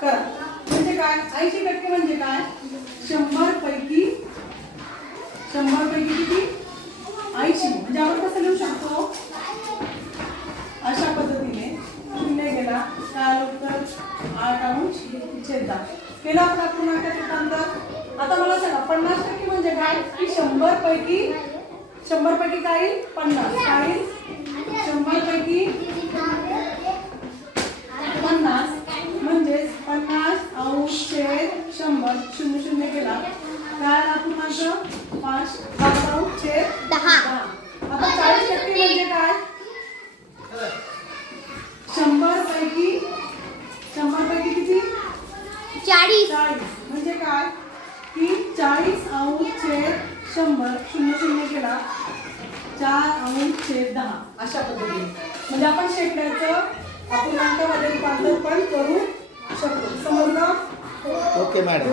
करा. म्हणजे काय 80% म्हणजे काय 100 पैकी किती 80. म्हणजे आपण कसं लिहू शकतो अशा पद्धतीने. 0 गेला काय आलं उत्तर 8/10 केला आपण अपूर्णांकात रूपांतर. आता मला सांगा 50% म्हणजे काय की 100 पैकी काय 50 काय 100 पैकी 50 म्हणजेच 50/100 0 गेला काय अपूर्णांक 5/10. आता 40% म्हणजे काय 100 पैकी किती 40. म्हणजे काय की 40/100 0 गेला 4/10 अशा पद्धतीने. म्हणजे आपण शेकड्याचं अपूर्णांकामध्ये रूपांतर पण करू शकतो. समजलं? Okay madam.